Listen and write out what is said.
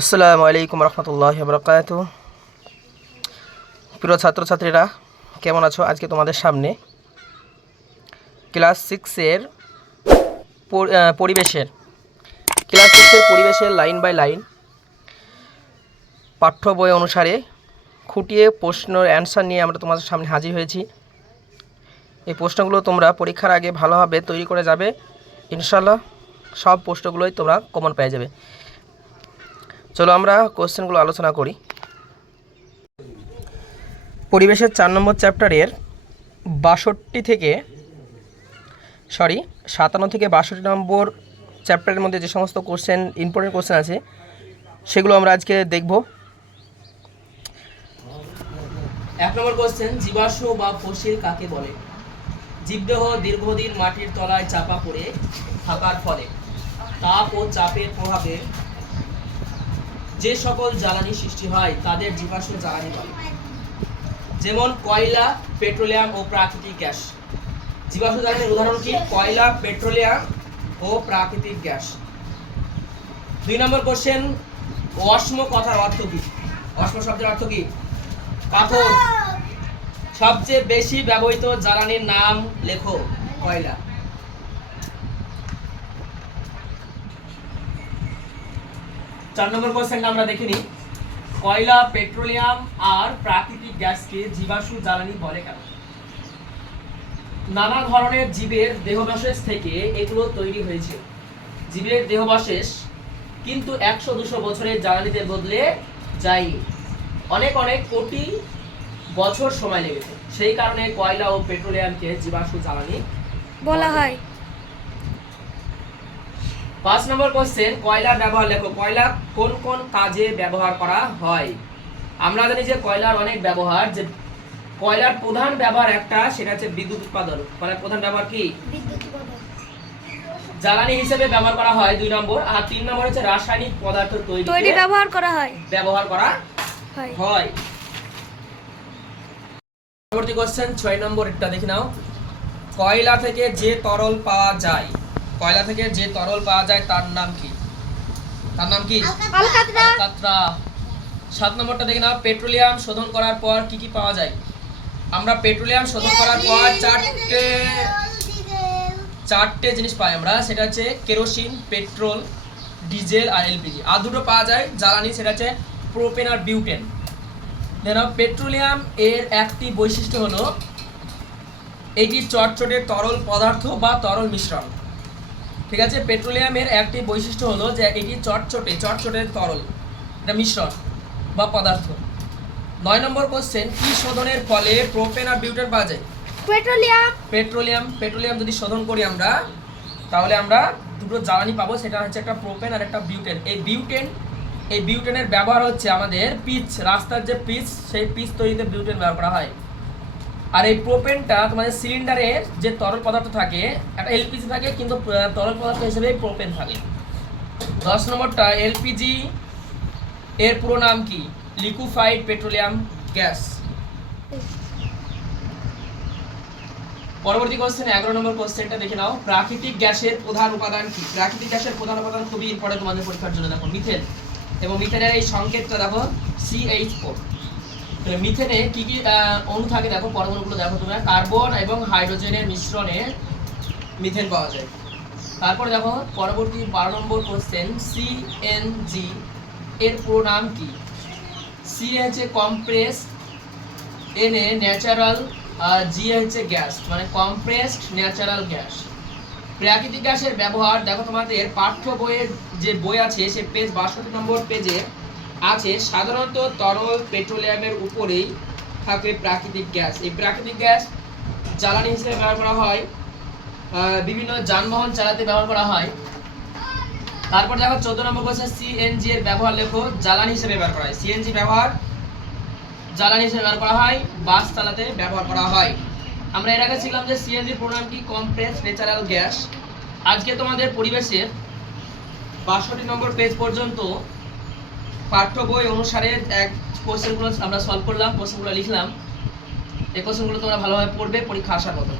আসসালামু আলাইকুম রহমতুল্লাহ বরকাত প্রিয় ছাত্রছাত্রীরা, কেমন আছো আজকে তোমাদের সামনে? ক্লাস সিক্সের পরিবেশের, ক্লাস সিক্সের পরিবেশের লাইন বাই লাইন পাঠ্য বই অনুসারে খুঁটিয়ে প্রশ্নের অ্যান্সার নিয়ে আমরা তোমাদের সামনে হাজির হয়েছি। এই প্রশ্নগুলো তোমরা পরীক্ষার আগে ভালোভাবে তৈরি করে যাবে। ইনশাল্লাহ সব প্রশ্নগুলোই তোমরা কমন পেয়ে যাবে। চলো আমরা কোশ্চেনগুলো আলোচনা করি। পরিবেশের চার নম্বর চ্যাপ্টারের বাষট্টি থেকে সরি সাতান্ন থেকে বাষট্টি নম্বর চ্যাপ্টারের মধ্যে যে সমস্ত কোশ্চেন ইম্পর্টেন্ট কোশ্চেন আছে, সেগুলো আমরা আজকে দেখব। এক নম্বর কোশ্চেন জীবাশ্ম বা ফসিল কাকে বলে? জীবদেহ দীর্ঘদিন মাটির তলায় চাপা পড়ে থাকার ফলে তাপ ও চাপের প্রভাবে যে সকল জ্বালানি সৃষ্টি হয়, তাদের জীবাশ্ম জ্বালানি বলে। যেমন কয়লা, পেট্রোলিয়াম ও প্রাকৃতিক গ্যাস। জীবাশ্ম জ্বালানির উদাহরণ কি? কয়লা, পেট্রোলিয়াম ও প্রাকৃতিক গ্যাস। দুই নম্বর কোশ্চেন অশ্ম কথার অর্থ কি? অশ্ম শব্দের অর্থ কি? পাথর সবচেয়ে বেশি ব্যবহৃত জ্বালানির নাম লেখো, কয়লা। চার নম্বর কোশ্চেনটা আমরা দেখে নিই। কয়লা পেট্রোলিয়াম আর প্রাকৃতিক গ্যাসকে জীবাশ্ম জ্বালানি বলে কেন? নানা ধরনের জীবের দেহবশেষ থেকে এগুলো তৈরি হয়েছে। জীবের দেহবশেষ কিন্তু একশো দুশো বছরের জ্বালানিতে বদলে যায়নি। অনেক অনেক কোটি বছর সময় লেগেছে। সেই কারণে কয়লা ও পেট্রোলিয়ামকে জীবাশ্ম জ্বালানি বলা। হয়। পাঁচ নম্বর কোশ্চেন কয়লার ব্যবহার লেখো। কয়লা কোন কোন কাজে ব্যবহার করা হয়? আমরা জানি যে কয়লার অনেক ব্যবহার যে কয়লার প্রধান ব্যবহার একটা সেটা হচ্ছে বিদ্যুৎ উৎপাদন। কয়লার প্রধান ব্যবহার কি? জ্বালানি হিসেবে ব্যবহার করা হয় দুই নম্বর আর তিন নম্বর হচ্ছে রাসায়নিক পদার্থ তৈরি তৈরি ব্যবহার করা হয়। ব্যবহার করা হয়। হয়। পরবর্তী কোশ্চেন ছয় নম্বর একটা দেখে নাও। কয়লা থেকে যে তরল পাওয়া যায়? কয়লা থেকে যে তরল পাওয়া যায় তার নাম কি? তার নাম কি? আলকাতরা। সাত নম্বরটা দেখে নাও। পেট্রোলিয়াম শোধন করার পর কি কি পাওয়া যায়? আমরা পেট্রোলিয়াম শোধন করার পর চারটে চারটে জিনিস পাই আমরা। সেটা হচ্ছে কেরোসিন পেট্রোল ডিজেল আর এলপিজি। আর দুটো পাওয়া যায় জ্বালানি সেটা হচ্ছে প্রোপেন আর বিউটেন। দেখো পেট্রোলিয়াম এর একটি বৈশিষ্ট্য হলো এটি চটচটে তরল পদার্থ বা তরল মিশ্রণ। ঠিক আছে? পেট্রোলিয়ামের একটি বৈশিষ্ট্য হলো যে এটি চটচটে চটচটে তরল এটা মিশ্রণ বা পদার্থ। নয় নম্বর কোশ্চেন কি শোধনের ফলে প্রোপেন আর বিউটেন পাওয়া যায়? পেট্রোলিয়াম। পেট্রোলিয়াম পেট্রোলিয়াম যদি শোধন করি আমরা তাহলে আমরা দুটো জ্বালানি পাবো সেটা হচ্ছে একটা প্রোপেন আর একটা বিউটেন এই বিউটেন এই বিউটেনের ব্যবহার হচ্ছে আমাদের পিচ রাস্তার যে পিচ সেই পিচ তৈরিতে বিউটেন ব্যবহার করা হয়। আর এই প্রোপেনটা তোমাদের সিলিন্ডারের যে তরল পদার্থ থাকে, একটা এলপিজি থাকে কিন্তু তরল পদার্থ হিসেবে প্রোপেন থাকে। দশ নম্বরটা এলপিজি এর পুরো নাম কি? লিকুইফাইড পেট্রোলিয়াম গ্যাস পরবর্তী কোশ্চেন এগারো নম্বর কোশ্চেনটা দেখে নাও। প্রাকৃতিক গ্যাসের প্রধান উপাদান কি? প্রাকৃতিক গ্যাসের প্রধান উপাদান খুবই ইম্পর্টেন্ট তোমাদের পরীক্ষার জন্য। দেখো মিথেন এবং মিথেনের এই সংকেতটা দেখো সিএইচ ফোর মিথেনে কি কি অণু থাকে দেখো, পরমাণুগুলো দেখো তোমরা, কার্বন এবং হাইড্রোজেনের মিশ্রণে মিথেন পাওয়া যায়। তারপরে দেখো, পরবর্তী বারো নম্বর কোশ্চেন সিএনজি এর পুরো নাম কি? সি হচ্ছে কম্প্রেস এন এ ন্যাচারাল জি হচ্ছে গ্যাস মানে কম্প্রেসড ন্যাচারাল গ্যাস প্রাকৃতিক গ্যাসের ব্যবহার, দেখো তোমাদের পাঠ্য বইয়ের যে বই আছে, সে পেজ বাষট্টি নম্বর পেজে আছে, সাধারণত তরল পেট্রোলিয়ামের উপরেই থাকে প্রাকৃতিক গ্যাস। এই প্রাকৃতিক গ্যাস জ্বালানি হিসেবে ব্যবহার করা হয় বিভিন্ন যানবাহন চালাতে ব্যবহার করা হয়। তারপর দেখো, চোদ্দ নম্বর কোশ্চেন সিএনজি এর ব্যবহার লেখো, জ্বালানি হিসেবে ব্যবহার করা হয়। সিএনজি ব্যবহার, জ্বালানি হিসেবে ব্যবহার করা হয়, বাস চালাতে ব্যবহার করা হয়। আমরা এর আগে ছিলাম যে সিএনজি প্রোগ্রাম কি? কম্প্রেস ন্যাচারাল গ্যাস আজকে তোমাদের পরিবেশের বাষট্টি নম্বর পেজ পর্যন্ত পাঠ্য বই অনুসারে এক কোশ্চেনগুলো আমরা সলভ করলাম কোশ্চেনগুলো লিখলাম। এই কোশ্চেনগুলো তোমরা ভালোভাবে পড়বে, পরীক্ষা আসার মতো।